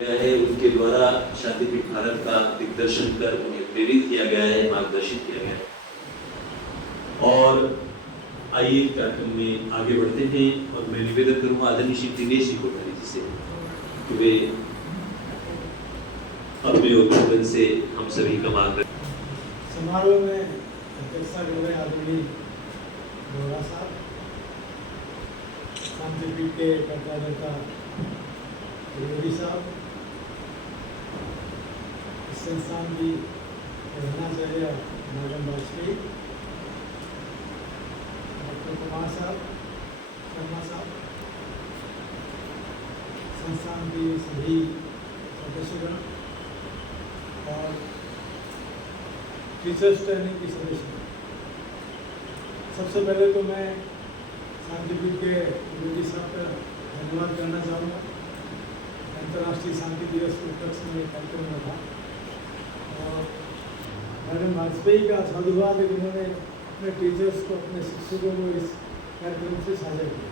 है उनके द्वारा शांतिपीठ भारत का दिग्दर्शन कर उन्हें प्रेरित किया गया है, मार्गदर्शित किया गया है। और आइए कार्यक्रम में आगे बढ़ते हैं और मैं निवेदन करूंगा आदरणीय श्री दिनेश जी कोठारी जी से कि वे अपने उद्बोधन से हम सभी का मार्गदर्शन। समारोह में अध्यक्षता कर रहे आदरणीय गौरा साहब, शांतिपीठ के कर्ता त्रिवेदी साहब, इस संस्थान की प्रधानाचार्य मैडम वाजपेयी, डॉक्टर कुमार साहब, शर्मा साहब, संस्थान की सभी सदस्यगण और टीचर्स ट्रेनिंग की सदस्य। सबसे पहले तो मैं शांतिपीठ के त्रिवेदी साहब का धन्यवाद करना चाहूँगा। अंतर्राष्ट्रीय शांति दिवस के उपलक्ष्य में कार्यक्रम में था और मैडम वाजपेयी का साधुवाद है कि उन्होंने अपने टीचर्स को, अपने शिक्षकों को इस कार्यक्रम से साझा किया।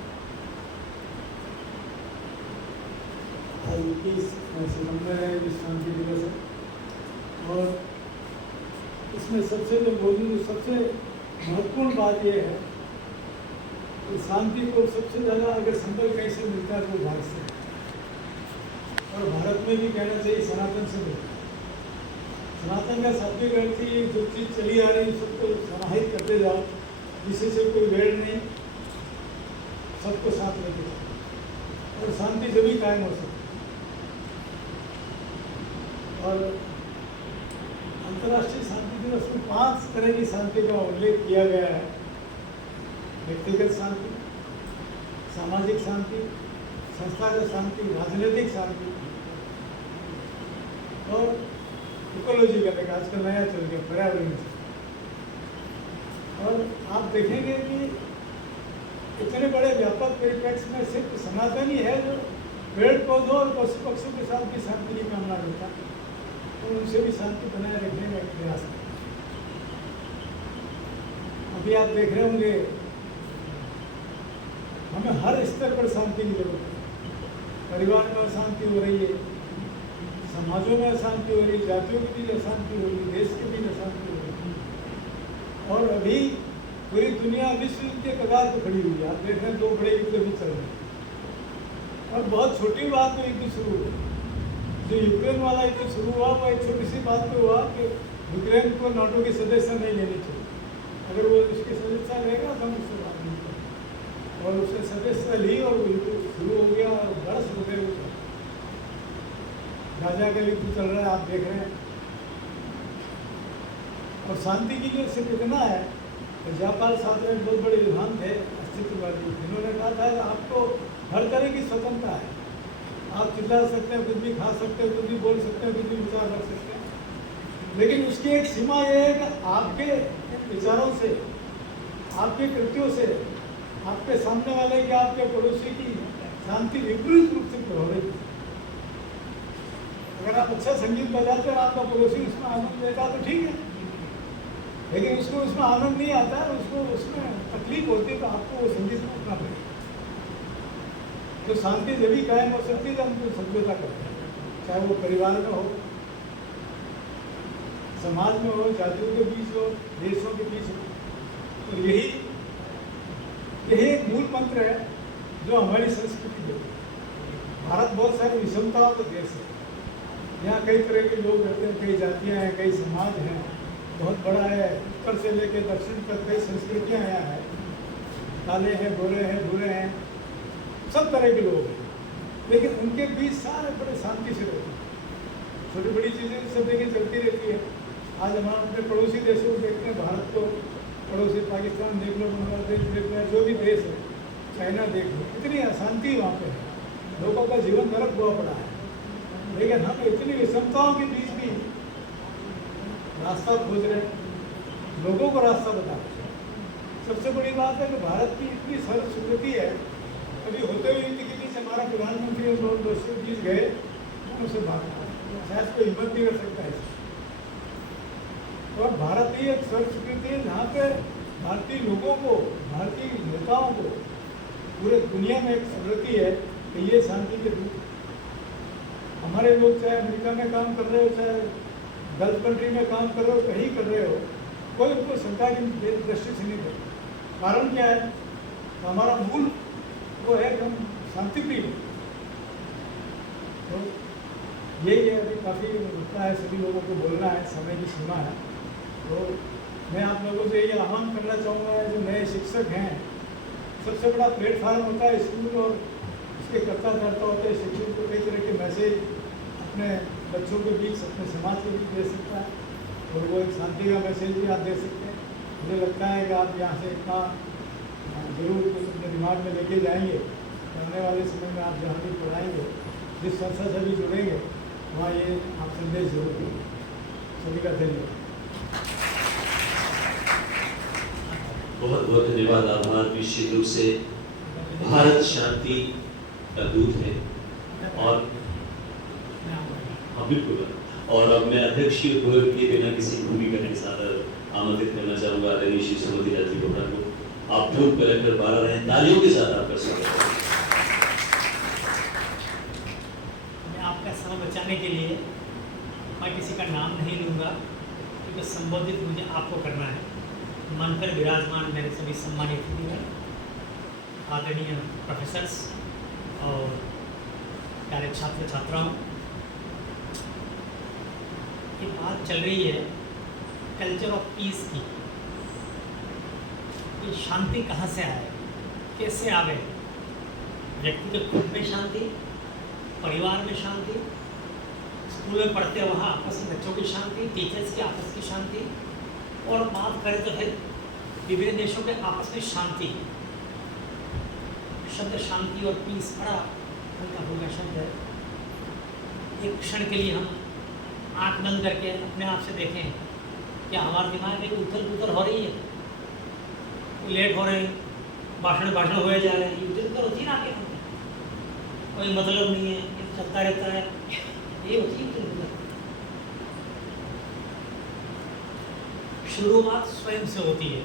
आज 21 सितंबर है, विश्व शांति दिवस है और इसमें सबसे जो मौजूद सबसे महत्वपूर्ण बात यह है कि शांति को सबसे ज़्यादा अगर संबल कैसे मिलता है तो भारत से, और भारत में भी कहना चाहिए सनातन से मिलता है। सनातन का शाब्दिक अर्थ ही जो चीज़ चली आ रही है सबको समाहित करते जाओ, जिससे से कोई वेड़ नहीं, सबको साथ लेके जाओ और शांति जब भी कायम हो सकती। और अंतर्राष्ट्रीय शांति दिवस में 5 तरह की शांति का उल्लेख किया गया है। व्यक्तिगत शांति, सामाजिक शांति, संस्थागत शांति, राजनीतिक शांति और इकोलॉजिकल, एक आजकल नया चल गया पर्यावरण। और आप देखेंगे कि इतने बड़े व्यापक परिप्रेक्ष्य में सिर्फ सनातन ही है जो पेड़ पौधों और पशु पक्षियों के साथ भी शांति की कामना करता है और उनसे भी शांति बनाए रखने का प्रयास करता है। अभी आप देख रहे होंगे हमें हर स्तर पर शांति की जरूरत है। परिवार में अशांति हो रही है, समाजों में अशांति हो रही, जातियों के बीच अशांति हो रही, देश के बीच अशांति हो रही और अभी पूरी दुनिया विश्व युद्ध के कगार पर खड़ी हुई है। आप देख रहे हैं 2 बड़े युद्ध भी चल रहे हैं और बहुत छोटी बात में युद्ध शुरू हुआ। जो यूक्रेन वाला युद्ध शुरू हुआ वो एक छोटी सी बात पे हुआ कि यूक्रेन को नाटो की सदस्यता नहीं लेनी चाहिए। अगर वो उसकी सदस्यता लेगा तो हम उससे बात नहीं करेंगे और उसने सदस्यता ली और वो युद्ध शुरू हो गया और बरस हो गए। गाजा का युद्ध चल रहा है, आप देख रहे हैं। और शांति की जो सिर्फ इतना है, जयपाल साहब में बहुत बड़े विद्वान थे अस्तित्ववादी, जिन्होंने कहा था कि आपको हर तरह की स्वतंत्रता है, आप चिल्ला सकते हैं, कुछ भी खा सकते हैं, कुछ भी बोल सकते हैं, कुछ भी विचार रख सकते हैं, लेकिन उसकी एक सीमा यह है कि आपके विचारों से, आपके कृत्यों से, आपके सामने वाले के, आपके पड़ोसी की शांति विपरीत रूप से प्रभावित। अगर आप अच्छा संगीत बजाते हैं, आपका पड़ोसी उसमें आनंद लेता तो ठीक है, लेकिन उसको उसमें आनंद नहीं आता है, उसको उसमें तकलीफ होती है, तो आपको वो संगीत में उठना पड़ेगा। तो शांति जब भी कायम हो सकती है जब हम समझौता करते हैं, चाहे वो परिवार में हो, समाज में हो, जातियों के बीच हो, देशों के बीच हो। तो यही एक मूल मंत्र है जो हमारी संस्कृति देती है। भारत बहुत सारी विषमताओं का देश है। यहाँ कई तरह के लोग रहते हैं, कई जातियाँ हैं, कई समाज हैं, बहुत बड़ा है। उत्तर से लेकर दक्षिण तक कई संस्कृतियाँ यहाँ हैं। काले हैं, गोरे हैं, भूरे हैं, सब तरह के लोग हैं, लेकिन उनके बीच सारे बड़े शांति से रहते हैं। छोटी बड़ी चीज़ें सब देखिए चलती रहती है। आज हम अपने पड़ोसी देशों को देखते हैं, भारत को पड़ोसी पाकिस्तान देख लो, बांग्लादेश देख लो, जो भी देश है, चाइना देख लो, कितनी अशांति वहाँ पे है, लोगों का जीवन नरक हुआ पड़ा है। लेकिन हम इतनी विषमताओं के बीच भी रास्ता खोज रहे हैं, लोगों को रास्ता बता रहे हैं। सबसे बड़ी बात है कि भारत की इतनी सरल स्वीकृति है, कभी होते हुए युद्ध के बीच हमारा प्रधानमंत्री और लोग दोस्तों बीच गए, उनसे भागना शायद कोई हिम्मत नहीं कर सकता है। और भारत ही एक सरल स्वीकृति है जहाँ पे भारतीय लोगों को, भारतीय नेताओं को पूरे दुनिया में एक स्वीकृति है कि ये शांति के दूत हमारे लोग चाहे अमेरिका में काम कर रहे हो, चाहे गल्फ कंट्री में काम कर रहे हो, कहीं कर रहे हो, कोई उनको शंका की दृष्टि से नहीं करता। कारण क्या है? तो हमारा मूल वो है कि हम शांति प्रिय हैं। तो यही है, अभी काफ़ी रुकना है, सभी लोगों को बोलना है, समय की सीमा है। तो मैं आप लोगों से यही आह्वान करना चाहूँगा, जो नए शिक्षक हैं, सबसे बड़ा प्लेटफार्म होता है स्कूल, और इसके कर्ता धर्ता होते हैं शिक्षक को कई तरह के मैसेज अपने बच्चों के बीच, अपने समाज के बीच दे सकता है, और वो एक शांति का मैसेज भी आप दे सकते हैं। मुझे लगता है कि आप यहाँ से इतना जरूर कुछ अपने दिमाग में लेके जाएंगे, आने वाले समय में आप जहाँ भी पढ़ाएंगे, जिस संस्था से भी जुड़ेंगे, वहाँ ये आप संदेश जरूर देंगे। सभी का धन्यवाद। बहुत बहुत धन्यवाद, आभार। निश्चित रूप से भारत शांति का दूत है। और हाँ बिल्कुल, और अब मैं अध्यक्ष की ओर के बिना किसी भूमिका के साथ आमंत्रित करना चाहूँगा आदरणीय श्री सुमति राजी कोटा को। आप धूप कलेक्टर 12 रहें, तालियों के साथ आपका स्वागत है। मैं आपका समय बचाने के लिए मैं किसी का नाम नहीं लूँगा, क्योंकि संबोधित मुझे आपको करना है। मन पर विराजमान मेरे सभी सम्मानित अतिथिगण, आदरणीय प्रोफेसर्स और प्यारे छात्र छात्राओं, ये बात चल रही है कल्चर ऑफ पीस की। ये शांति कहाँ से आए, कैसे आवे? व्यक्ति के खुद में शांति, परिवार में शांति, स्कूल में पढ़ते वहाँ आपस में बच्चों की शांति, टीचर्स की आपस की शांति, और बात करें तो फिर विभिन्न देशों के आपस में शांति। शब्द शांति और पीस बड़ा हल्का फुल्का शब्द है। एक क्षण के लिए हम आँख बंद करके अपने आप से देखें, क्या हमारे दिमाग में उथल पुथल हो रही है? लेट हो रहे हैं, भाषण हुए जा रहे हैं, ये उथल पुथल होती है ना आपके मन में, कोई मतलब नहीं है, ये चलता रहता है, ये होती है उथल पुथल। शुरुआत स्वयं से होती है।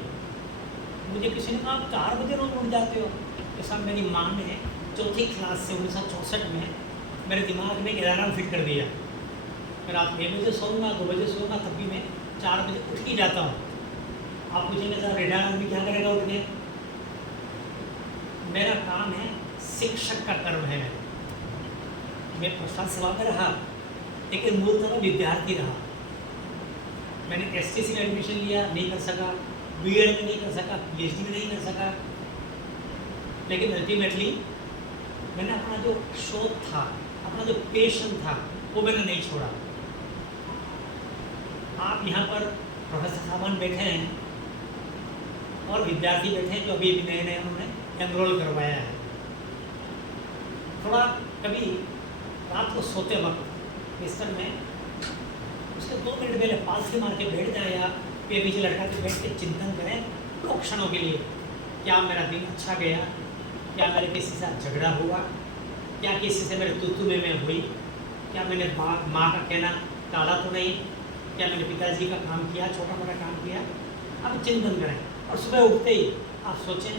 मुझे किसी ने कहा आप 4 बजे रोज उठ जाते हो। ऐसा मेरी माँ ने चौथी क्लास से 1964 में मेरे दिमाग में एक अलार्म फिट कर दिया। मैं रात 1 बजे सोऊंगा, 2 बजे सोऊंगा, तब भी मैं 4 बजे उठ ही जाता हूँ। आप पूछेंगे सर रिटायर आदमी क्या करेगा उठ के? मेरा काम है, शिक्षक का कर्म है। मैं प्रशासन सेवा में रहा, लेकिन मूलतः मैं विद्यार्थी रहा। मैंने STC में एडमिशन लिया, नहीं कर सका, BEd में नहीं कर सका, PhD में नहीं कर सका, लेकिन अल्टीमेटली मैंने अपना जो शौक था, अपना जो पैशन था, वो मैंने नहीं छोड़ा। आप यहाँ पर प्रोफेसर साहबान बैठे हैं और विद्यार्थी बैठे हैं जो अभी नए उन्होंने एनरोल करवाया है। थोड़ा कभी रात को सोते वक्त बिस्तर में उसके 2 मिनट पहले पालथी मार के बैठ जाए या पेट नीचे लटका के बैठ के चिंतन करें 2 क्षणों के लिए, क्या मेरा दिन अच्छा गया, क्या मेरे किसी से झगड़ा हुआ, क्या किसी से मेरे तू में हुई, क्या मैंने माँ का कहना टाला तो नहीं, क्या मैंने पिताजी का काम किया, छोटा मोटा काम किया। अब चिंतन करें और सुबह उठते ही आप सोचें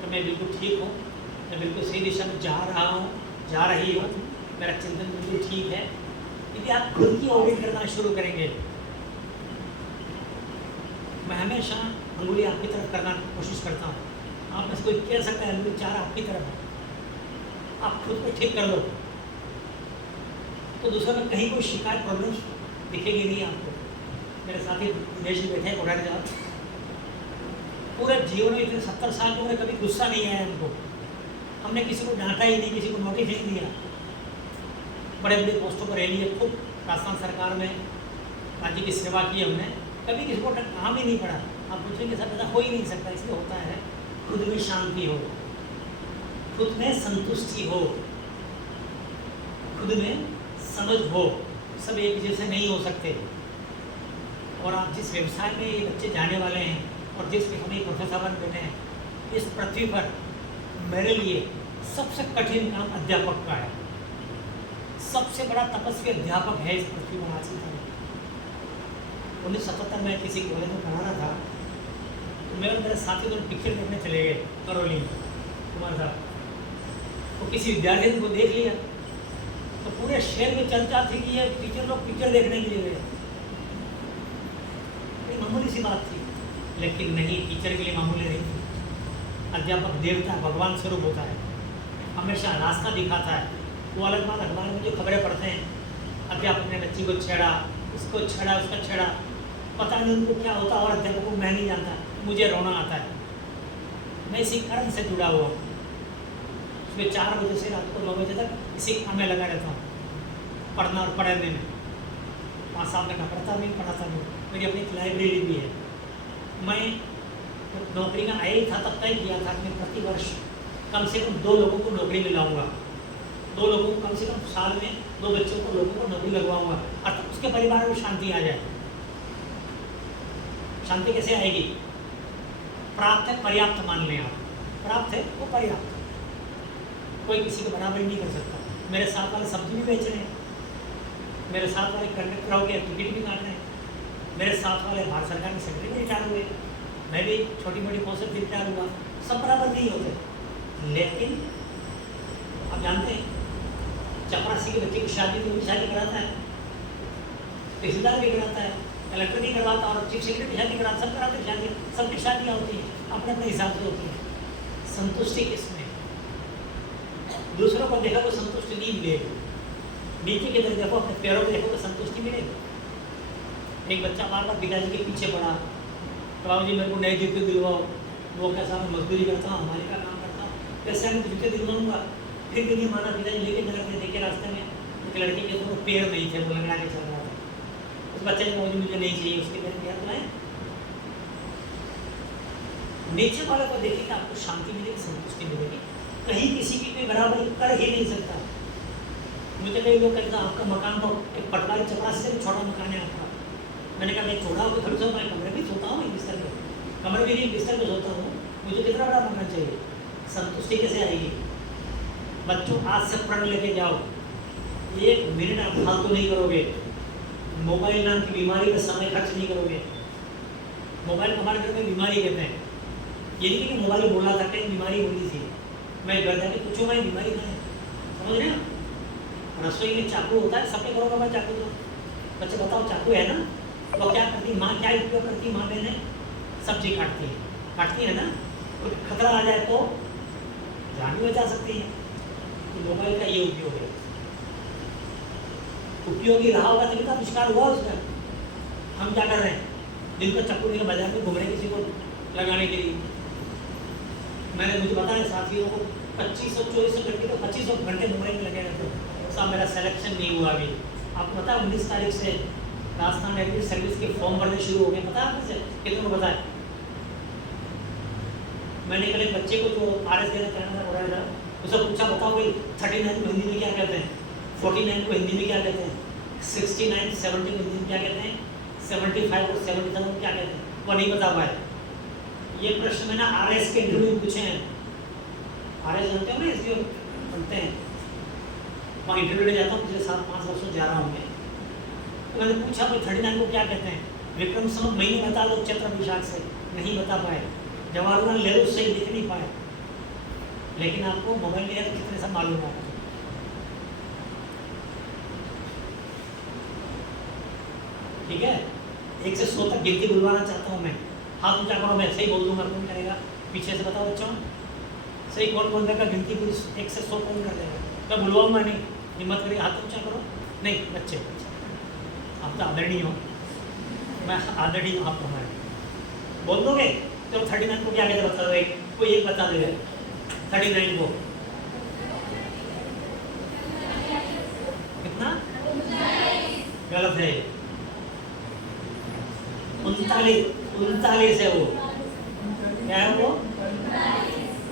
तो मैं बिल्कुल ठीक हूँ, मैं बिल्कुल सही दिशा में जा रहा हूँ, जा रही हूँ, मेरा चिंतन बिल्कुल ठीक है। यदि आप खुद की ऑडिट करना शुरू करेंगे, मैं हमेशा अंगुली आपकी तरफ करना कोशिश करता हूँ। आप में से कोई कह सकता है अंगुली 4 आपकी तरफ है, आप खुद को ठीक कर लो तो दूसरे में कहीं कोई शिकायत प्रॉब्लम दिखेगी नहीं आपको। मेरे साथी विदेशी बैठे हैं कोठारी साहब, पूरे जीवन में इतने 70 साल के उम्र कभी गुस्सा नहीं आया उनको। हमने किसी को डांटा ही नहीं, किसी को नोटिस नहीं दिया। बड़े बड़े पोस्टों पर रह लिए, खुद राजस्थान सरकार में राज्य की सेवा की हमने, कभी किसी को काम ही नहीं पड़ा। आप पूछेंगे सर ऐसा हो ही नहीं सकता, इसलिए होता है खुद में शांति हो, खुद में संतुष्टि हो, खुद में समझ हो। सब एक जैसे नहीं हो सकते। और आप जिस व्यवसाय में ये बच्चे जाने वाले हैं और जिस हम एक प्रोफेसर बन बैठे हैं, इस पृथ्वी पर मेरे लिए सबसे कठिन काम अध्यापक का है। सबसे बड़ा तपस्वी अध्यापक है इस पृथ्वी पर आज की तारीख। 1977 में किसी कॉलेज में पढ़ा रहा था, तो मैं और मेरे साथी दोनों पिक्चर देखने चले गए करौली में, कुमार साहब। तो किसी विद्यार्थी ने उनको देख लिया, तो तो पूरे शहर में चर्चा थी कि ये टीचर लोग पिक्चर देखने के लिए गए। ये मामूली सी बात थी, लेकिन नहीं, टीचर के लिए मामूली नहीं थी। अध्यापक देवता भगवान स्वरूप होता है, हमेशा रास्ता दिखाता है। वो अलग बात, अखबार में जो खबरें पढ़ते हैं, अध्यापक ने बच्ची को छेड़ा, उसको छेड़ा, उसका छेड़ा, पता नहीं उनको क्या होता, और अध्यापक को मैं नहीं जानता, मुझे रोना आता है। मैं इसी कारण से जुड़ा हुआ हूँ। सुबह 4 बजे से रात को 9 बजे तक इसी काम में लगा रहता हूँ, पढ़ना और पढ़ने में। 5-7 घंटा पढ़ता भी, पढ़ाता भी। मेरी अपनी एक लाइब्रेरी भी है। मैं नौकरी का आया ही था तब तय किया था कि मैं प्रति वर्ष कम से कम 2 लोगों को नौकरी में लाऊंगा। 2 लोगों को, कम से कम साल में 2 बच्चों को, लोगों को नौकरी लगवाऊंगा, अर्थात उसके परिवार में शांति आ जाए। शांति कैसे आएगी? प्राप्त है, पर्याप्त मान लें आप। प्राप्त है वो पर्याप्त, कोई किसी को बराबरी नहीं कर सकता। मेरे साथ वाले सब्जी भी बेच रहे हैं, मेरे साथ वाले कंडक्टर होकर टिकट भी काट रहे हैं, मेरे साथ वाले भारत सरकार के सेक्रेटरी भी रिटायर हुए, मैं भी छोटी मोटी पोस्ट से रिटायर हुआ। सब बराबर नहीं होते, लेकिन आप जानते हैं चपरासी के बच्चे की शादी तो भी शादी कराता है, तहसीलदार भी कराता है, कलेक्टर नहीं करवाता, और चीफ सेक्रेटरी शादी कराता, सब कराते शादी, सबकी शादियाँ होती हैं, अपने अपने हिसाब से होती हैं। संतुष्टि किसमें? दूसरों को देखा तो संतुष्टि नहीं मिलेगी, नीचे की तरफ देखो, अपने पैरों को देखो तो संतुष्टि मिलेगी। एक बच्चा बार बार पिताजी के पीछे पड़ा, बाबू जी मेरे को नए जूते दिलवाओ, वो कैसा, मैं मजदूरी करता हूँ, हमारे का काम करता हूँ, कैसे मैं जूते दिलवाऊंगा? फिर भी नहीं माना। पिताजी लेके चलते देखे रास्ते में एक लड़के के तो पैर नहीं थे, वो लंगड़ा के चल रहा था। उस बच्चे ने बोला मुझे नहीं चाहिए, उसके पैर दिया तो है। नीचे वाले को देखिए, आपको शांति मिलेगी, संतुष्टि मिलेगी। कहीं किसी की कोई बराबरी कर ही नहीं सकता। मुझे कई लोग कहते हैं आपका मकान तो एक पटवारी चपरासी से भी छोटा मकान है आपका। मैंने कहा मैं छोड़ा होकर खड़ी सोता हूँ, कमरे भी सोता हूँ, एक बिस्तर में, कमरे भी नहीं, बिस्तर में सोता हूँ, मुझे कितना बड़ा मकान चाहिए? संतुष्टि कैसे आएगी? बच्चों आज से प्रण लेके जाओ, 1 मिनट आप फालतू नहीं करोगे, मोबाइल नाम की बीमारी में समय खर्च नहीं करोगे। मोबाइल हमारे घर में बीमारी कहते हैं, ये नहीं कि मोबाइल बोला था, कहीं बीमारी बोली थी। मैं घर जाके पूछूँ भाई बीमारी कहाँ है, समझ रहे ना? रसोई में चाकू होता है, सबके घरों में चाकू, तो बच्चे बताओ चाकू है ना? तो क्या करती माँ, क्या उपयोग करती माँ बहने? सब्जी काटती है ना? तो खतरा आ जाए तो जान भी बचा सकती है। तो मोबाइल का ये उपयोग है, उपयोगी रहा होगा तभी तो आविष्कार हुआ उसका। हम क्या कर रहे हैं? दिन को चाकू लेकर बाजार में घूम रहे किसी को लगाने के लिए। मुझे पता है साथियों को 2500-2400 घंटे तो 2500 घंटे मोबाइल में लगे रहते हैं। सब मेरा सिलेक्शन नहीं हुआ अभी। आपको पता है 19 तारीख से राजस्थान एग्री सर्विस के फॉर्म भरने शुरू हो गए, पता है आपसे? कितने को पता है? मैंने कल एक बच्चे को जो RS देना कनाडा पढ़ा था, उससे पूछा बताओ भाई 39 को हिंदी में क्या कहते हैं, 49 को हिंदी में क्या कहते हैं, 69, 70 को हिंदी में क्या कहते हैं, 75 और 77 को क्या कहते हैं? वो नहीं बता पाए। ये प्रश्न मैंने RS के इंटरव्यू में पूछे हैं। RS जानते हो ना, इसलिए पढ़ते हैं, वहाँ इंटरव्यू ले जाता हूँ, पिछले 7-5 वर्षों जा रहा हूँ मैं। तो मैंने पूछा भाई 39 को क्या कहते हैं? विक्रम संवत महीने बता दो, चैत्र वैशाख से, नहीं बता पाए। जवाहरलाल नेहरू से लिख नहीं पाए। लेकिन आपको मोबाइल लिया तो कितने सब मालूम है। ठीक है, 1 से 100 तक गिनती बुलवाना चाहता हूँ मैं। हाथ ऊंचा करो, मैं सही बोल दूंगा, कौन करेगा? पीछे से बताओ बच्चों, सही कौन कौन देगा? गिनती पूरी 1 से 100 कौन कर देगा? मैं बुलवाऊंगा नहीं, हिम्मत करिए, हाथ ऊंचा करो। नहीं बच्चे, आप तो आदरणीय हो, मैं आदरणीय हूँ, आप हमारे बोल दोगे। तो 39 को क्या कहते बता दो, कोई एक बता देगा 39 को कितना? गलत है, 39 है वो। क्या है वो?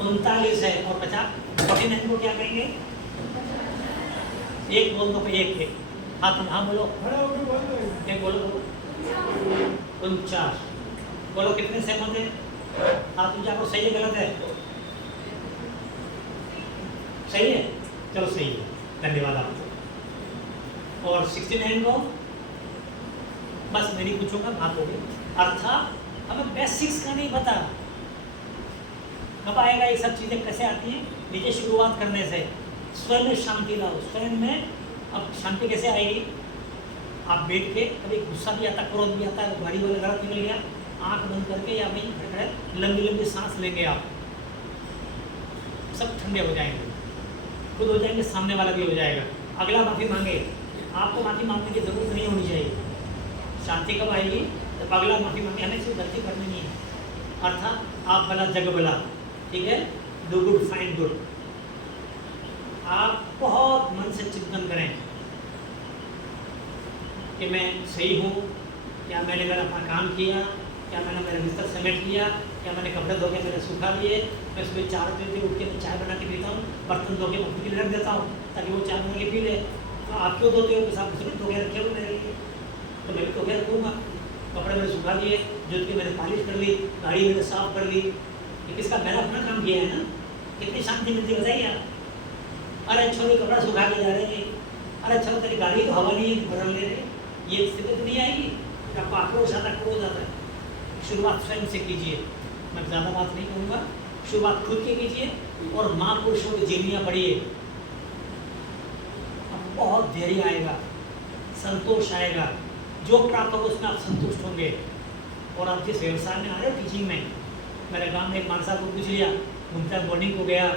39 है। और 49 को क्या कहेंगे? एक बोल दो, एक हाँ बोलो, एक बोलो, 49 बोलो। कितने सहमत है? हाथ ऊंचा करो। सही है गलत है? सही है, चलो सही है, धन्यवाद आपको। और 69 को बस मेरी पूछूंगा, बात हो गई। अर्थात हमें बेसिक्स का नहीं पता। कब आएगा ये सब चीज़ें, कैसे आती हैं? नीचे शुरुआत करने से स्वयं में शांति लाओ, स्वयं में अब शांति कैसे आएगी? आप बैठ के, कभी गुस्सा भी आता, क्रोध भी आता है, गाड़ी वाला गलत निकल गया, आंख बंद करके या वहीं खड़े लंबी लंबी सांस लेंगे आप, सब ठंडे हो जाएंगे, खुद हो जाएंगे, सामने वाला भी हो जाएगा। अगला माफ़ी मांगे, आपको माफ़ी मांगने की ज़रूरत नहीं होनी चाहिए। शांति कब आएगी? जब अगला माफ़ी मांगे, हमें सिर्फ गलती करनी नहीं है, अर्थात आप भला जग भला, ठीक है, डू गुड फाइंड गुड। आप बहुत मन से चिंतन करें कि मैं सही हूँ, क्या मैंने मेरा अपना काम किया, क्या मैंने मेरा बिस्तर समेट लिया, क्या मैंने कपड़े धो के मेरे सूखा लिए, मैं सुबह 4 बजे उठ के मैं चाय बना के पीता हूँ, बर्तन धो के मम्मी के लिए रख देता हूँ ताकि वो चाय बना के पी ले। तो आप क्यों धोते हो? कि साहब दूसरे धो के रखे हो मेरे लिए, तो मैं भी धो के रखूँगा। कपड़े मैंने सुखा लिए, जूत के मैंने पॉलिश कर ली, गाड़ी मैंने साफ कर ली, ये किसका? मैंने अपना काम किया है ना। कितनी शांति मिलती है बताइए आप। अरे छोटे कपड़ा सुखा के जा रहे हैं, अरे चलो तेरी गाड़ी तो हवा नहीं है, भर ले रहे, ये स्थिति तो नहीं आएगी। आपको आक्रोश आता, क्रोध आता है। शुरुआत स्वयं से कीजिए, मैं ज़्यादा बात नहीं करूँगा, शुरुआत खुद के कीजिए और महापुरुषों की जीवनियाँ पढ़िए। अब बहुत धैर्य आएगा, संतोष आएगा, जो प्राप्त होगा उसमें आप संतुष्ट होंगे। और आप जिस व्यवसाय में आ रहे हो, टीचिंग में, मेरे गांव में एक मान साहब को पूछ लिया, उनका बोर्डिंग को गया,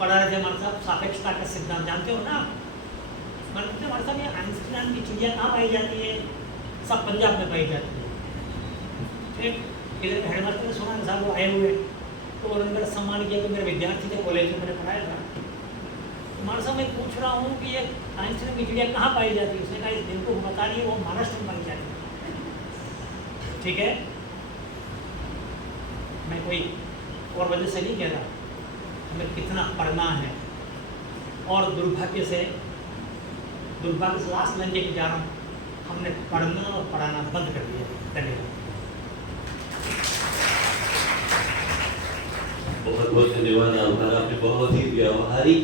पढ़ा रहे थे मान साहब, सापेक्षता का सिद्धांत जानते हो ना? मैंने मान साहब, ये आइंस्टाइन की चिड़िया कहाँ पाई जाती है? सब पंजाब में पाई जाती है। ठीक, इधर हेडमास्टर ने सुना साहब वो आए हुए, तो उन्होंने मेरा सम्मान किया, तो मेरे विद्यार्थी थे, कॉलेज में मैंने पढ़ाया था। तो मान साहब मैं पूछ रहा हूँ कि ये आइंस्टाइन की चिड़िया कहाँ पाई जाती है? उसने कहा इस दिन को बता रही है, वो महाराष्ट्र में पाई जाती है। ठीक है, मैं कोई और वजह से नहीं कह रहा, हमें कितना पढ़ना है। और दुर्भाग्य से लास्ट लंजे की जा रहा हूँ, हमने पढ़ना और पढ़ाना बंद कर दिया। धन्यवाद। बहुत बहुत धन्यवाद आपका। आपने बहुत ही व्यावहारिक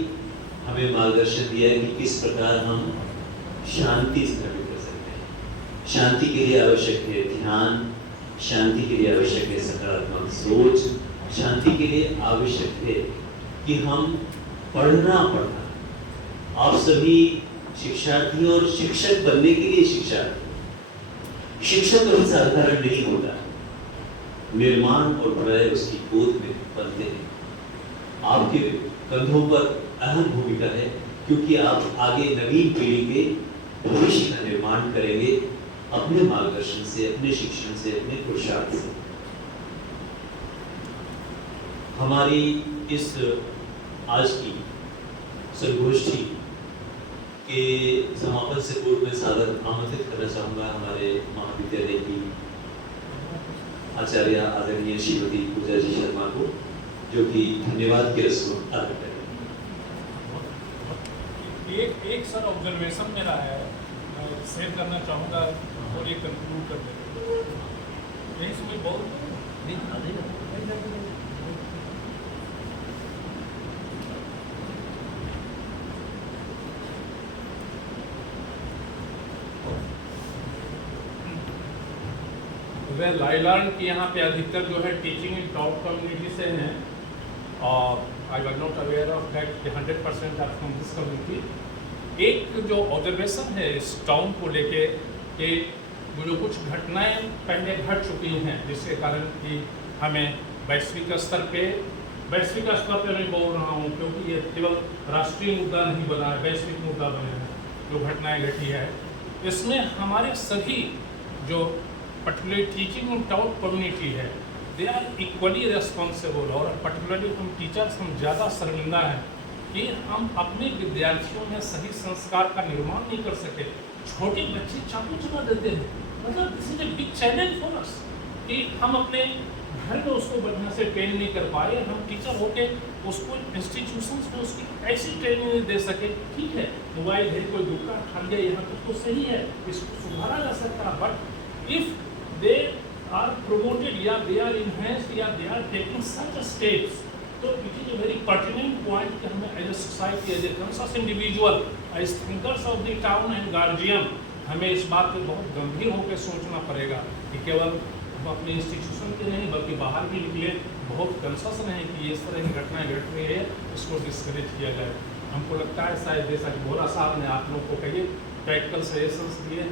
हमें मार्गदर्शन दिया है कि किस प्रकार हम शांति स्थापित कर सकते हैं। शांति के लिए आवश्यक है ध्यान, शांति के लिए आवश्यक है सकारात्मक सोच, शांति के लिए आवश्यक है कि हम पढ़ना। आप सभी शिक्षार्थी और शिक्षक बनने के लिए शिक्षक कभी साधारण नहीं होता। निर्माण और प्रलय उसकी गोद में बनते हैं। आपके कंधों पर अहम भूमिका है, क्योंकि आप आगे नवीन पीढ़ी के भविष्य का निर्माण करेंगे अपने मार्गदर्शन से, अपने शिक्षण से, अपने पुरुषार्थ से। हमारी इस आज की संगोष्ठी के समापन से पूर्व में सादर आमंत्रित करना चाहूँगा हमारे महाविद्यालय की आचार्य आदरणीय श्रीमती पूजा जी शर्मा को, जो कि धन्यवाद के रस्म अर्पित करें। एक सर ऑब्जर्वेशन मेरा है, मैं शेयर करना चाहूँगा और ये कंक्लूड कर देंगे। यही से कोई बहुत वेल आई लर्न कि यहाँ पे अधिकतर जो है टीचिंग इन टॉप कम्युनिटी से हैं, और I was not aware of that कि 100% आर फ्रॉम दिस कम्युनिटी। एक जो ऑब्जर्वेशन है इस टाउन को लेके कि जो कुछ घटनाएं पहले घट चुकी हैं, जिसके कारण कि हमें वैश्विक स्तर पे मैं बोल रहा हूँ, क्योंकि ये केवल राष्ट्रीय मुद्दा नहीं बना है, वैश्विक मुद्दा बने हैं जो घटनाएं घटी है। इसमें हमारे सभी जो particularly teaching in town community है, दे आर इक्वली रेस्पॉन्सिबल। और पर्टिकुलरली हम टीचर्स हम ज़्यादा शर्मिंदा हैं कि हम अपने विद्यार्थियों में सही संस्कार का निर्माण नहीं कर सके। छोटे बच्चे चाकू चला देते हैं, मतलब this is a big challenge for us कि हम अपने घर में उसको बढ़िया से ट्रेन नहीं कर पाए। हम टीचर होके उसको इंस्टीट्यूशंस में उसकी ऐसी ट्रेनिंग नहीं दे सके। ठीक है, मोबाइल है, कोई दुकान खा लिया यहाँ तक तो सही है, इसको सुधारा जा सकता है, but if they are promoted या they are enhanced या they are taking such steps, तो it is a very pertinent point कि हमें as a society, as a conscious individual, as thinkers of the town and guardian, हमें इस बात पे बहुत गंभीर होकर सोचना पड़ेगा कि केवल हम अपने इंस्टीट्यूशन के नहीं बल्कि बाहर भी निकले बहुत कंसस रहें कि इस तरह की घटनाएं घट रही है, इसको डिस्करेज किया जाए। हमको लगता है शायद जैसा कि बोरा साहब ने आप लोगों को कहिए प्रैक्टिकल सजेशंस दिए,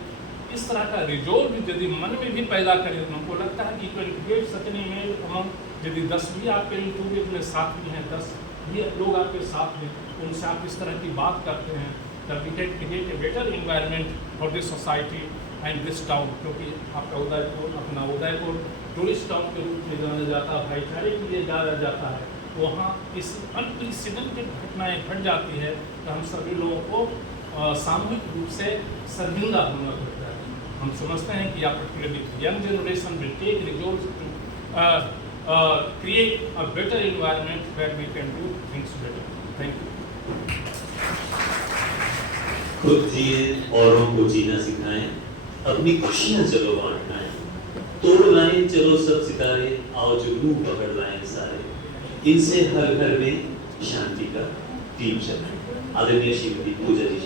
इस तरह का रिजोल्व यदि मन में भी पैदा करें तो हमको लगता है कि 28 सचनी में हम यदि 10 भी आपके इंटरव्यू में साथ भी हैं, 10 भी लोग आपके साथ हैं, उनसे आप इस तरह की बात करते हैं, तब we can create a better environment for this society and this town. क्योंकि आपका उदयपुर अपना उदयपुर टूरिस्ट टाउन के रूप में जाना जाता है, भाईचारे के लिए जाना जाता है, वहाँ इस अनप्रेसिडेंटेड घटनाएँ घट जाती है तो हम सभी लोगों को सामूहिक रूप से शर्मिंदा होना पड़ता है। हम समझते हैं कि आप particularly young generation will take resource to create a better environment where we can do things better. Thank you. खुद जिए, औरों को जीना सिखाएं, अपनी खुशियां चलो बांटना है, तोड़ लाएं चलो सब सितारे, आओ जुगनू पकड़ लाएं सारे, इनसे हर घर में शांति का दीप जलाएं। आदरणीय श्रीमती पूजा जी।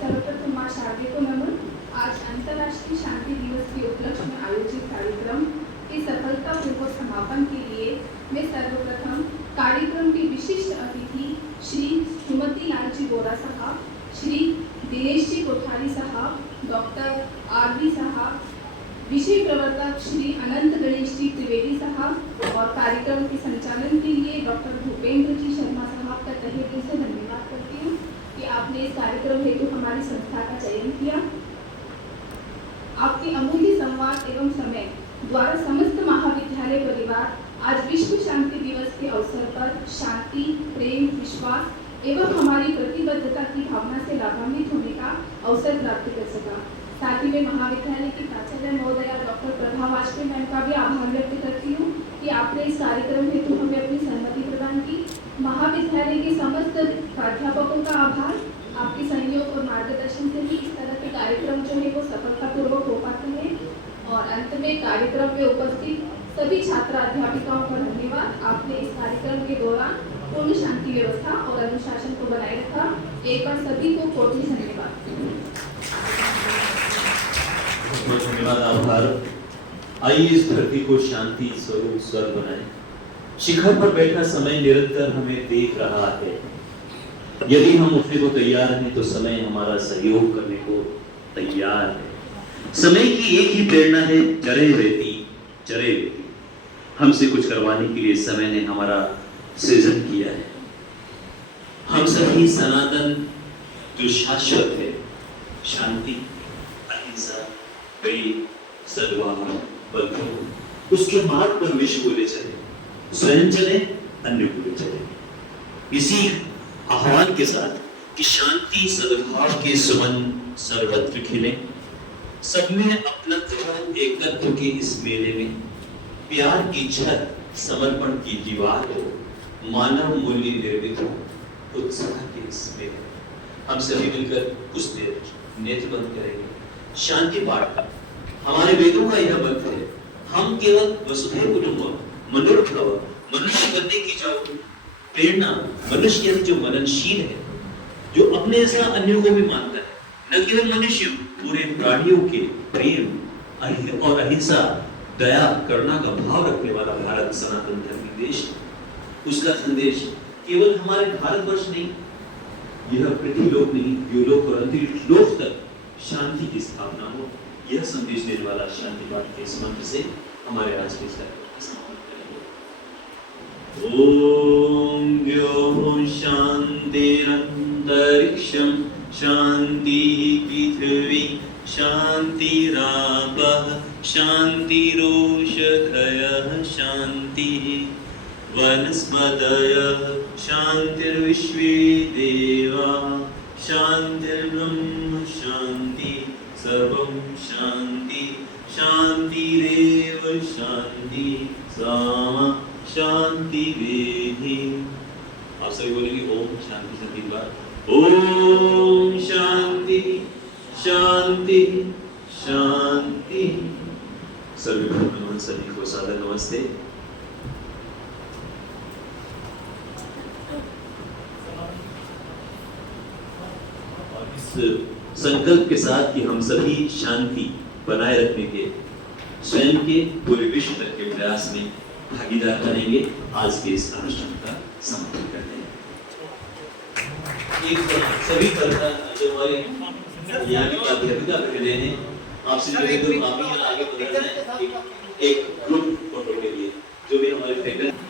सर्वप्रथम मां शारदे को नमन। आज अंतर्राष्ट्रीय शांति दिवस के उपलक्ष्य में आयोजित कार्यक्रम के सफलतापूर्वक समापन के लिए मैं सर्वप्रथम कार्यक्रम के विशिष्ट अतिथि श्री सुमति लाल जी बोरा साहब, श्री दिनेश जी कोठारी साहब, डॉक्टर आरवी साहब, विषय प्रवर्तक श्री अनंत गणेश जी त्रिवेदी साहब और कार्यक्रम के संचालन के लिए डॉक्टर भूपेंद्र जी शर्मा साहब का तहे दिल से धन्यवाद करती हूँ कि आपने इस कार्यक्रम हेतु हमारी संस्था का चयन किया। आपके अमूल्य संवाद एवं समय द्वारा समस्त महाविद्यालय परिवार आज विश्व शांति दिवस के अवसर पर शांति, प्रेम, विश्वास एवं हमारी प्रतिबद्धता की भावना से लाभान्वित होने का अवसर प्राप्त कर सका। साथ ही मैं महाविद्यालय की प्राचार्य महोदया डॉक्टर प्रभा वाजपेयी मैम का भी आभार व्यक्त करती हूँ कि आपने इस कार्यक्रम हेतु हमें अपनी सहमति प्रदान की। महाविद्यालय के समस्त प्राध्यापकों का आभार, आपके सहयोग और मार्गदर्शन से ही इस तरह के कार्यक्रम जो है वो सफलतापूर्वक हो पाते हैं। और अंत में कार्यक्रम में उपस्थित सभी छात्र अध्यापिकाओं का धन्यवाद। आपने इस कार्यक्रम के दौरान पूर्ण शांति व्यवस्था और अनुशासन को बनाए रखा। एक बार सभी को कोटि धन्यवाद। धन्यवाद, आभार। आइए इस धरती को शांति स्वरूप स्वर्ग बनाएं। शिखर पर बैठा समय निरंतर हमें देख रहा है। यदि हम उठने को तैयार हैं तो समय हमारा सहयोग करने को तैयार है। समय की एक ही प्रेरणा है, चरे रहती चरे रहती। हमसे कुछ करवाने के लिए समय ने हमारा सृजन किया है। हम सभी सनातन जो शाश्वत है, शांति, अहिंसा, प्रेम, सद्भाव, बंधुत्व, उसके मार्ग पर विश्व को ले चले, स्वयं चले, अन्य को ले चले। इसी आह्वान के साथ कि शांति सद्भाव के सुमन सर्वत्र खिले, सब में अपनत्व एकत्व के इस मेले में प्यार की छत, समर्पण की दीवार हो, मानव मूल्य निर्मित हो, उत्साह के इस मेले हम सभी मिलकर कुछ देर नेत्र बंद करेंगे। शांति पाठ का हमारे वेदों का यह मंत्र है। हम केवल वसुधैव कुटुंबकम, मनुर्भव, मनुष्य बनने की जो प्रेरणा, मनुष्य यानी जो मननशील है, जो अपने जैसा अन्यों को भी मानता है, न केवल मनुष्य, पूरे प्राणियों के प्रेम और अहिंसा, दया, करुणा का भाव रखने वाला भारत सनातन धर्मी देश, उसका संदेश केवल हमारे भारतवर्ष नहीं, यह पृथ्वी लोक नहीं, द्युलोक और अंतरिक्ष लोक तक शांति की स्थापना हो, यह संदेश देने वाला शांति पाठ के इस मंत्र से हमारे आज के समापन करेंगे। ओम द्यौः शान्तिरन्तरिक्षं शान्तिः पृथिवी शान्तिरापः शान्तिरोषधयः शान्तिः वनस्पतयः शान्तिर्विश्वे देवा शान्तिर्ब्रह्म शान्ति सर्वं शान्ति शान्तिरेव शान्ति सामा शान्तिरेधि। आप सभी बोलेंगे ओम शांति से 3 बार। ओम शांति शांति शांति। सभी को नमन, सभी को सादर नमस्ते। और इस संकल्प के साथ कि हम सभी शांति बनाए रखने के स्वयं के पूरे विश्व तक के प्रयास में भागीदार बनेंगे। आज के इस अनुष्ठान का समर्थन करते हैं। एक सभी तरह जो हमारे यहाँ की अध्यापिका महोदय हैं, आपसे जो है तो आप ही आगे बढ़ रहे हैं एक ग्रुप फोटो के लिए, जो भी हमारे फैकल्टी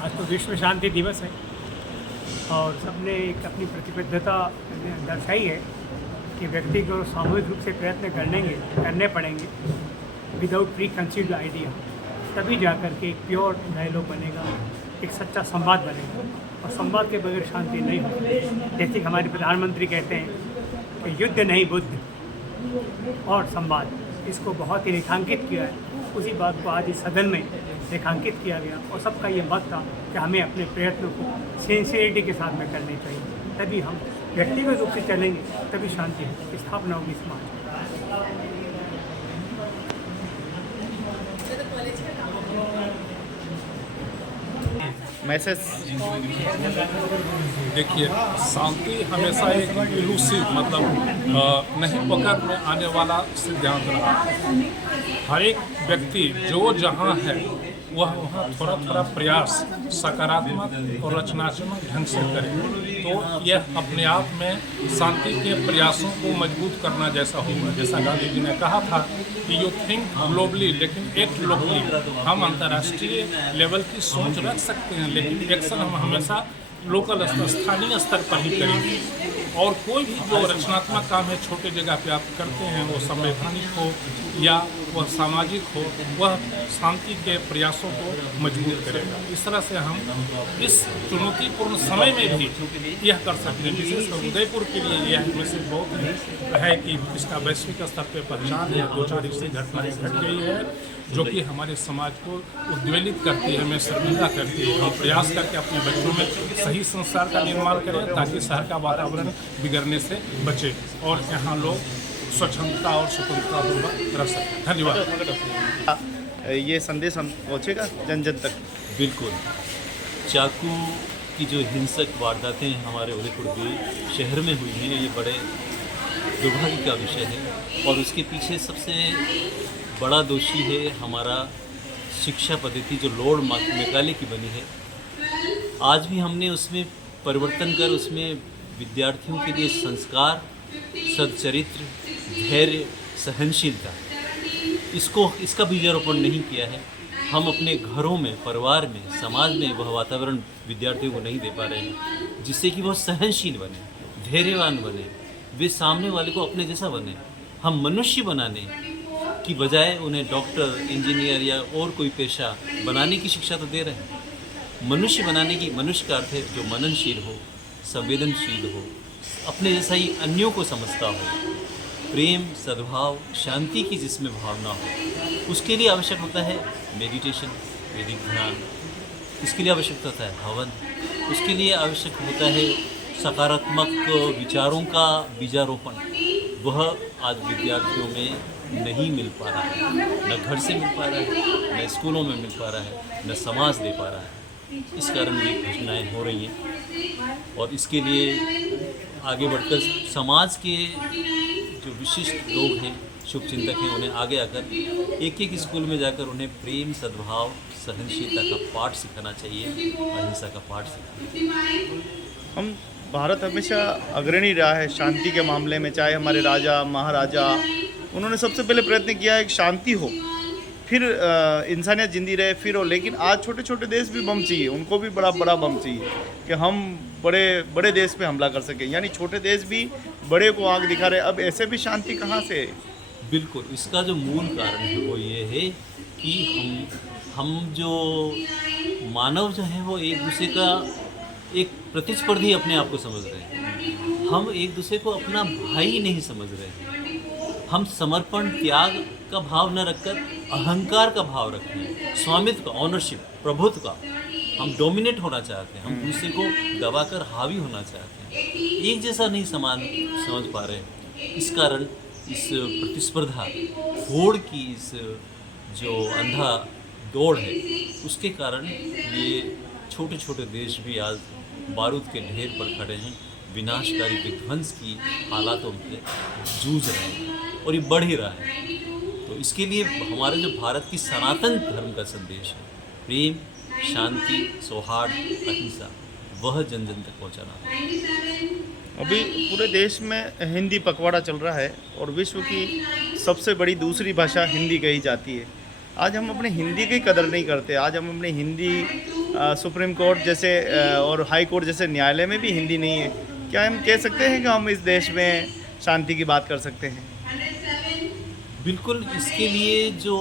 आज तो विश्व शांति दिवस है और सबने एक अपनी प्रतिबद्धता दर्शाई है कि व्यक्ति को सामूहिक रूप से प्रयत्न करने पड़ेंगे विदाउट प्री कंसीव्ड आइडिया, तभी जाकर के एक प्योर डायलॉग बनेगा, एक सच्चा संवाद बनेगा। और संवाद के बगैर शांति नहीं होती। जैसे कि हमारे प्रधानमंत्री कहते हैं कि युद्ध नहीं बुद्ध और संवाद, इसको बहुत ही रेखांकित किया है। उसी बात को आज इस सदन में रेखांकित किया गया और सबका ये मत था कि हमें अपने प्रयत्नों को सिंसियरिटी के साथ में करने चाहिए, तभी हम व्यक्तिगत रूप से चलेंगे, तभी शांति की स्थापना होगी समाज में। मैसेज देखिए, शांति हमेशा एक इलूसिव मतलब नहीं पकड़ में आने वाला सिद्धांत रहा। हर एक व्यक्ति जो जहाँ है वह वहाँ थोड़ा थोड़ा प्रयास सकारात्मक और रचनात्मक ढंग से करे, तो यह अपने आप में शांति के प्रयासों को मजबूत करना जैसा होगा। जैसा गांधी जी ने कहा था कि यू थिंक ग्लोबली लेकिन एक्ट लोकली। हम अंतर्राष्ट्रीय लेवल की सोच रख सकते हैं, लेकिन एक्शन हम हमेशा लोकल स्तर, स्थानीय स्तर पर ही करेंगे। और कोई भी जो रचनात्मक काम है छोटे जगह पे आप करते हैं, वो संवैधानिक हो या वह सामाजिक हो, वह शांति के प्रयासों को मजबूत करेगा। इस तरह से हम इस चुनौतीपूर्ण समय में भी यह कर सकते हैं। विशेषकर उदयपुर के लिए यह मैसेज बहुत है कि इसका वैश्विक स्तर पर पहचान है। 2-4 ऐसी घटनाएँ घट गई है जो कि हमारे समाज को उद्वेलित करती है, हमें शर्मिंदा करती है। हम प्रयास करके अपने बच्चों में सही संस्कार का निर्माण करें ताकि शहर का वातावरण बिगड़ने से बचे और यहाँ लोग स्वच्छता और स्वतंत्रतापूर्वक रह सकें। धन्यवाद। ये संदेश हम पहुँचेगा जन जन तक। बिल्कुल। चाकू की जो हिंसक वारदातें हमारे उदयपुर शहर में हुई हैं, ये बड़े दुर्भाग्य का विषय है और उसके पीछे सबसे बड़ा दोषी है हमारा शिक्षा पद्धति जो लॉर्ड मैकाले की बनी है। आज भी हमने उसमें परिवर्तन कर उसमें विद्यार्थियों के लिए संस्कार, सच्चरित्र, धैर्य, सहनशीलता, इसका बीजारोपण नहीं किया है। हम अपने घरों में, परिवार में, समाज में वह वातावरण विद्यार्थियों को नहीं दे पा रहे हैं जिससे कि वह सहनशील बने, धैर्यवान बने, वे सामने वाले को अपने जैसा बने। हम मनुष्य बनाने की बजाय उन्हें डॉक्टर, इंजीनियर या और कोई पेशा बनाने की शिक्षा तो दे रहे हैं। मनुष्य बनाने की, मनुष्य का अर्थ है जो मननशील हो, संवेदनशील हो, अपने जैसा ही अन्यों को समझता हो, प्रेम, सद्भाव, शांति की जिसमें भावना हो। उसके लिए आवश्यक होता है मेडिटेशन, वैदिक ध्यान, इसके लिए आवश्यक होता है हवन, उसके लिए आवश्यक होता है सकारात्मक विचारों का बीजारोपण। वह आज विद्यार्थियों में नहीं मिल पा रहा है, न घर से मिल पा रहा है, न स्कूलों में मिल पा रहा है, न समाज दे पा रहा है। इस कारण ये घटनाएँ हो रही हैं और इसके लिए आगे बढ़कर समाज के जो विशिष्ट लोग हैं, शुभचिंतक हैं, उन्हें आगे आकर एक एक स्कूल में जाकर उन्हें प्रेम, सद्भाव, सहनशीलता का पाठ सिखाना चाहिए, अहिंसा का पाठ सिखाना चाहिए। हम भारत हमेशा अग्रणी रहा है शांति के मामले में, चाहे हमारे राजा महाराजा, उन्होंने सबसे पहले प्रयत्न किया है कि शांति हो, फिर इंसानियत जिंदी रहे, फिर हो। लेकिन आज छोटे छोटे देश भी बम चाहिए, उनको भी बड़ा बड़ा बम चाहिए कि हम बड़े बड़े देश पे हमला कर सकें। यानी छोटे देश भी बड़े को आग दिखा रहे। अब ऐसे भी शांति कहाँ से? बिल्कुल, इसका जो मूल कारण है वो ये है कि हम जो मानव जो है वो एक दूसरे का एक प्रतिस्पर्धी अपने आप को समझ रहे हैं। हम एक दूसरे को अपना भाई नहीं समझ रहे हैं। हम समर्पण, त्याग का भाव न रखकर अहंकार का भाव रखते हैं, स्वामित्व का, ऑनरशिप, प्रभुत्व का। हम डोमिनेट होना चाहते हैं, हम दूसरे को दबाकर हावी होना चाहते हैं, एक जैसा नहीं समझ पा रहे हैं। इस कारण इस प्रतिस्पर्धा होड़ की इस जो अंधा दौड़ है उसके कारण ये छोटे छोटे देश भी आज बारूद के ढेर पर खड़े हैं, विनाशकारी विध्वंस की हालातों में जूझ रहे हैं और ये बढ़ ही रहा है। तो इसके लिए हमारे जो भारत की सनातन धर्म का संदेश है, प्रेम, शांति, सौहार्द, अहिंसा, वह जन जन तक पहुंचाना। अभी पूरे देश में हिंदी पखवाड़ा चल रहा है और विश्व की सबसे बड़ी दूसरी भाषा हिंदी कही जाती है। आज हम अपने हिंदी की कदर नहीं करते। आज हम अपने हिंदी सुप्रीम कोर्ट जैसे और हाई कोर्ट जैसे न्यायालय में भी हिंदी नहीं है। क्या हम कह सकते हैं कि हम इस देश में शांति की बात कर सकते हैं? बिल्कुल, इसके लिए जो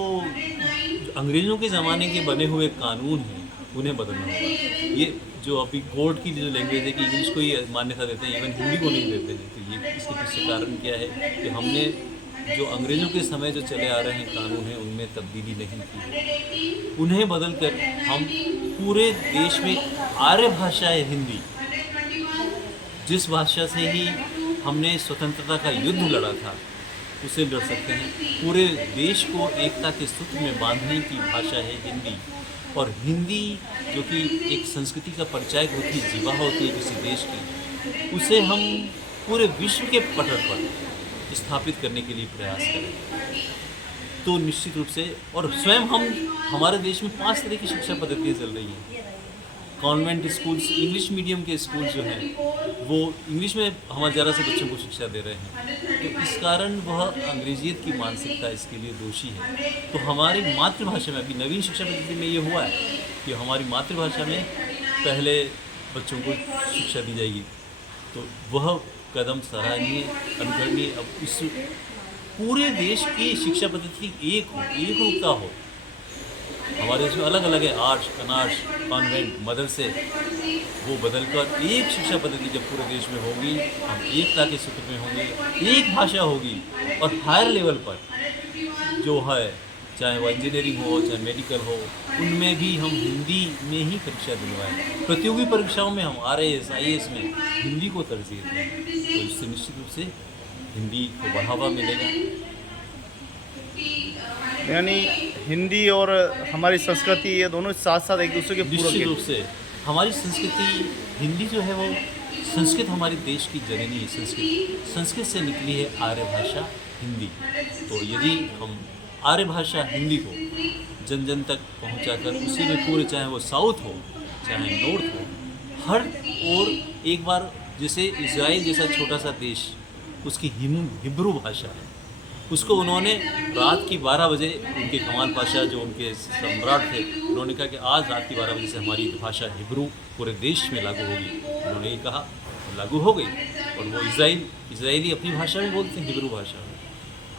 अंग्रेज़ों के ज़माने के बने हुए कानून हैं उन्हें बदलना होगा। ये जो अभी कोर्ट की जो लैंग्वेज है कि इंग्लिश को ही मान्यता देते हैं, इवन हिंदी को नहीं देते हैं, तो ये इसके पीछे कारण क्या है कि हमने जो अंग्रेज़ों के समय जो चले आ रहे हैं कानून हैं उनमें तब्दीली नहीं की। उन्हें बदलकर हम पूरे देश में आर्य भाषा है हिंदी, जिस भाषा से ही हमने स्वतंत्रता का युद्ध लड़ा था उसे लड़ सकते हैं। पूरे देश को एकता के सूत्र में बांधने की भाषा है हिंदी। और हिंदी जो कि एक संस्कृति का परिचायक होती है, जीवा होती है किसी देश की, उसे हम पूरे विश्व के पटल पर स्थापित करने के लिए प्रयास करें तो निश्चित रूप से। और स्वयं हमारे देश में 5 तरह की शिक्षा पद्धतियाँ चल रही हैं। कॉन्वेंट स्कूल्स, इंग्लिश मीडियम के स्कूल जो हैं वो इंग्लिश में हमारे ज़रा से बच्चों को शिक्षा दे रहे हैं, तो इस कारण वह अंग्रेजियत की मानसिकता इसके लिए दोषी है। तो हमारी मातृभाषा में अभी नवीन शिक्षा पद्धति में ये हुआ है कि हमारी मातृभाषा में पहले बच्चों को शिक्षा दी जाएगी, तो वह कदम सराहनीय, अनुकरणीय। अब इस पूरे देश की शिक्षा पद्धति एक रूपता हो। हमारे देश में अलग अलग है, आर्ट्स, अनार्ट्स, कॉन्वेंट, मदरसे, वो बदलकर एक शिक्षा पद्धति जब पूरे देश में होगी, हम एकता के सूत्र में होंगे, एक भाषा होगी। और हायर लेवल पर जो है, चाहे वो इंजीनियरिंग हो, चाहे मेडिकल हो, उनमें भी हम हिंदी में ही परीक्षा दिलवाएं। प्रतियोगी परीक्षाओं में हम RAS, IAS में हिंदी को तरजीह दें, तो इससे निश्चित रूप से हिंदी को बढ़ावा मिलेगा। यानी हिंदी और हमारी संस्कृति ये दोनों साथ साथ एक दूसरे के पूरक निश्चित हैं। रूप से हमारी संस्कृति हिंदी जो है वो संस्कृत हमारे देश की जननी है। संस्कृत से निकली है आर्य भाषा हिंदी। तो यदि हम आर्य भाषा हिंदी को जन जन तक पहुंचाकर उसी में पूरे, चाहे वो साउथ हो चाहे नॉर्थ हो, हर ओर एक बार, जैसे इजराइल जैसा छोटा सा देश, उसकी हिब्रू भाषा है, उसको उन्होंने रात की 12 बजे, उनके कमाल पाशा जो उनके सम्राट थे, उन्होंने कहा कि आज रात की 12 बजे से हमारी भाषा हिब्रू पूरे देश में लागू होगी। उन्होंने ये कहा, लागू हो गई। और वो इजरायली अपनी भाषा में बोलते हैं, हिब्रू भाषा में।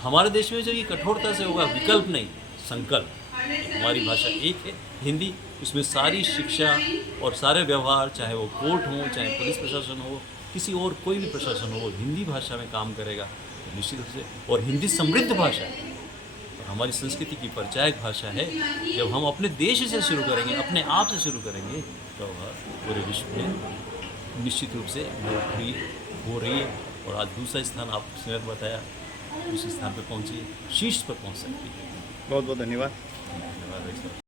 हमारे देश में जब ये कठोरता से होगा, विकल्प नहीं संकल्प, हमारी भाषा एक है हिंदी, उसमें सारी शिक्षा और सारे व्यवहार, चाहे वो कोर्ट हो, चाहे पुलिस प्रशासन हो, किसी और कोई भी प्रशासन हो, हिंदी भाषा में काम करेगा निश्चित रूप से। और हिंदी समृद्ध भाषा है और हमारी संस्कृति की परिचायक भाषा है। जब हम अपने देश से शुरू करेंगे, अपने आप से शुरू करेंगे, तो वह पूरे विश्व में निश्चित रूप से लोकप्रिय हो रही है। और आज दूसरा स्थान आपने बताया, उस स्थान पर पहुँची, शीर्ष पर पहुँच सकती है। बहुत बहुत धन्यवाद। धन्यवाद।